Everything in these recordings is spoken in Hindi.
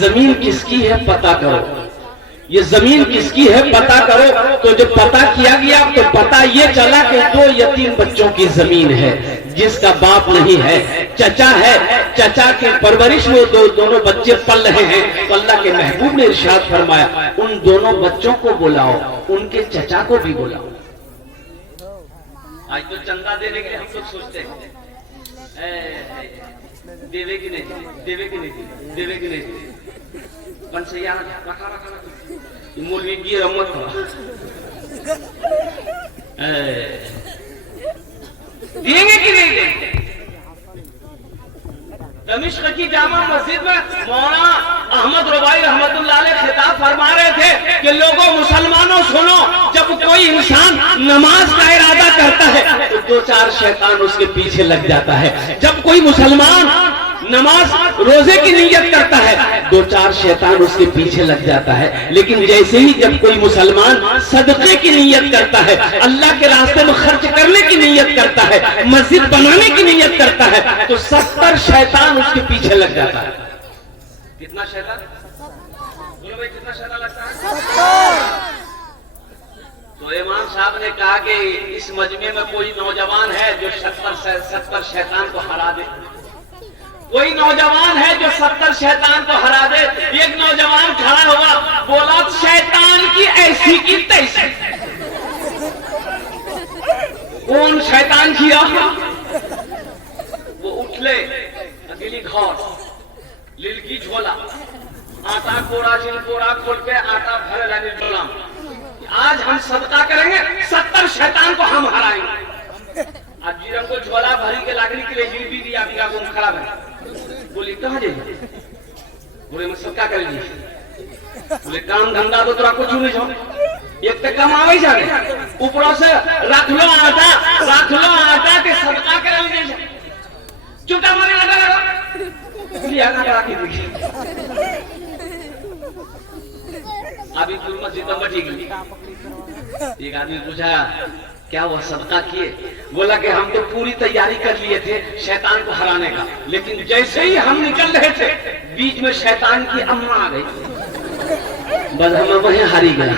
जमीन किसकी है पता करो, ये जमीन किसकी है पता करो। तो जब पता किया गया तो पता ये चला कि 2 यतीम बच्चों की जमीन है, जिसका बाप नहीं है, चचा है। चचा के परवरिश में दोनों बच्चे पल रहे हैं। तो अल्लाह के महबूब ने इरशाद फरमाया, उन दोनों बच्चों को बुलाओ, उनके चचा को भी बुलाओ। आज तो चंदा देने के लिए हम लोग सोचते हैं देवे की नहीं, देवे की नहीं, देवे की नहीं, पंचैया रखा रखा मौलवी की रमत देंगे कि नहीं देंगे। दमिश्क की जामा मस्जिद में मौलाना अहमद रुबाई रहमतुल्लाह अलैह खिताब फरमा रहे थे कि लोगों मुसलमानों सुनो, जब कोई इंसान नमाज का इरादा करता है तो 2-4 शैतान उसके पीछे लग जाता है। जब कोई मुसलमान नमाज रोजे की नीयत करता है 2-4 शैतान उसके पीछे लग जाता है। लेकिन जैसे ही जब कोई मुसलमान सदक़े की नीयत करता है, अल्लाह के रास्ते में खर्च करने की नीयत करता है, मस्जिद बनाने की नीयत करता है, तो 70 शैतान उसके पीछे लग जाता है। कितना शैतान? बोलो भाई, कितना शैतान लगता है? तो इमाम साहब ने कहा कि इस मजमे में कोई नौजवान है जो 70 शैतान को हरा दे। कोई नौजवान है जो 70 शैतान को हरा दे। एक नौजवान खड़ा हुआ, बोला शैतान की ऐसी की तैसी। कौन शैतान किया? वो उठले अकेली घर, लिलकी झोला, आटा कोड़ा कोड़ा खोल के आटा भर लाने झोला। आज हम सदका करेंगे, 70 शैतान को हम हराएंगे। आज जीरम को झोला भरी के लागने के लिए भी दिया, बिगा गुम खराब है। बोले कहाँ जाइए? बोले मैं सबका कर लीजिए। बोले काम धंधा तो तोरा कुछ नहीं हो, एक तो कम आवे जाए, ऊपरों से रख लो आटा के सदका कर लीजिए। चुटा मारे लगा लिया करा के देखिए। अभी पूरी मस्जिद में बैठी गई। एक आदमी पूछा क्या वो सदका किए? बोला कि हम तो पूरी तैयारी कर लिए थे शैतान को हराने का, लेकिन जैसे ही हम निकल रहे थे बीच में शैतान की अम्मा आ गई, बस हम वहीं हारी गया।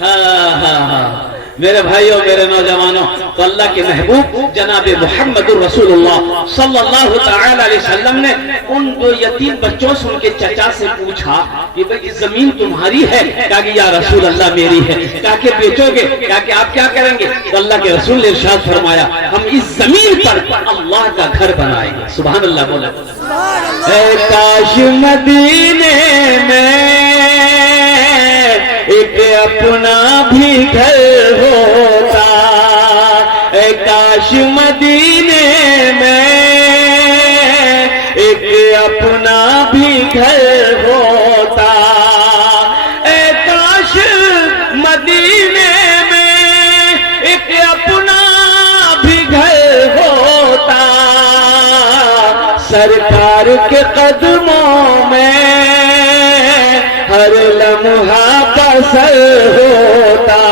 हाँ मेरे भाइयों, मेरे नौजवानों, तो अल्लाह के महबूब जनाब मुहम्मदुर रसूलुल्लाह सल्लल्लाहु तआला अलैहि वसल्लम ने उन 2 यतीम बच्चों से उनके चचा से पूछा कि भाई जमीन तुम्हारी है? कहा कि या रसूल अल्लाह मेरी है। कहा कि बेचोगे? कहा कि आप क्या करेंगे? तो अल्लाह के रसूल ने इरशाद फरमाया, हम इस जमीन पर अल्लाह का घर बनाएंगे। सुभान अल्लाह। बोला काश मदीने में एक अपना भी घर होता, काश मदीने में एक अपना भी घर होता, काश मदीने में एक अपना भी घर होता, सरकार के कदमों में हर लम्हा बसर होता,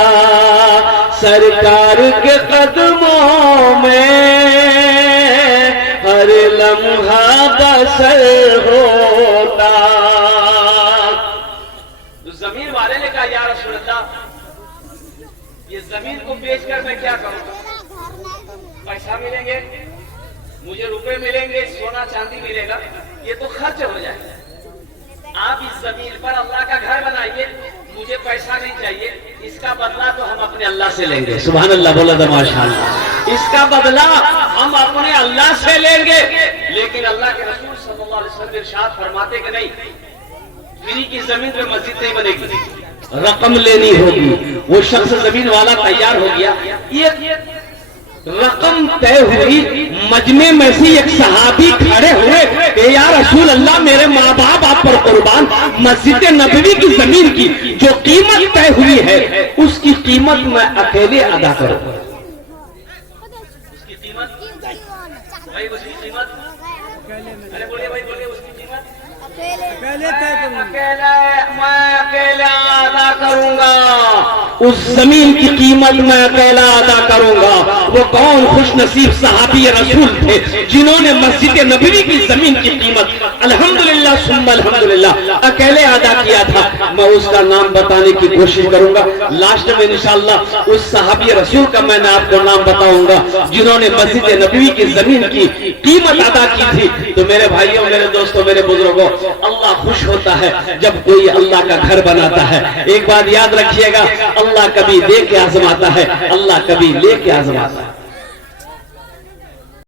सरकार के कदमों में हर लम्हा बसर होता। तो जमीन वाले ने कहा या रसूल अल्लाह, ये जमीन को बेचकर मैं क्या करूं? पैसा मिलेंगे, मुझे रुपए मिलेंगे, सोना चांदी मिलेगा, ये तो खर्च हो जाएगा। आप इस जमीन पर अल्लाह का घर बनाइए, मुझे पैसा नहीं चाहिए, इसका बदला तो हम अपने अल्लाह से लेंगे। सुभान अल्लाह। बोला था माशाअल्लाह। इसका बदला हम अपने अल्लाह से लेंगे। लेकिन अल्लाह के रसूल सल्लल्लाहु अलैहि वसल्लम इरशाद फरमाते कि नहीं, फ्री की जमीन पे मस्जिद नहीं बनेगी, रकम लेनी होगी। वो शख्स जमीन वाला तैयार हो गया, ये रकम तय हुई। मजमे में से एक सहाबी खड़े हुए कि या रसूल अल्लाह, मेरे माँ बाप आप पर कुर्बान, मस्जिद नबवी की जमीन की जो कीमत तय हुई है उसकी कीमत मैं अकेले अदा करूं। उसकी कीमत भाई, उसकी कीमत, अरे बोलिए भाई, बोलिए उसकी कीमत मैं अकेला अदा करूंगा। उस जमीन की कीमत मैं अकेला अदा करूंगा। वो कौन खुश नसीब सहाबी रसूल थे जिन्होंने मस्जिद नबवी की जमीन की कीमत अल्हम्दुलिल्लाह सुम्मा अल्हम्दुलिल्लाह अकेले अदा किया था। मैं उसका नाम बताने की कोशिश करूंगा। लास्ट में इंशाअल्लाह उस सहाबी रसूल का मैंने आपको नाम बताऊंगा जिन्होंने मस्जिद नबवी की जमीन की कीमत अदा की थी। तो मेरे भाइयों, मेरे दोस्तों, मेरे बुजुर्गों, अल्लाह खुश होता है जब कोई अल्लाह का घर बनाता है। एक बात याद रखिएगा, अल्लाह कभी दे के आजमाता है, अल्लाह कभी ले के आजमाता है।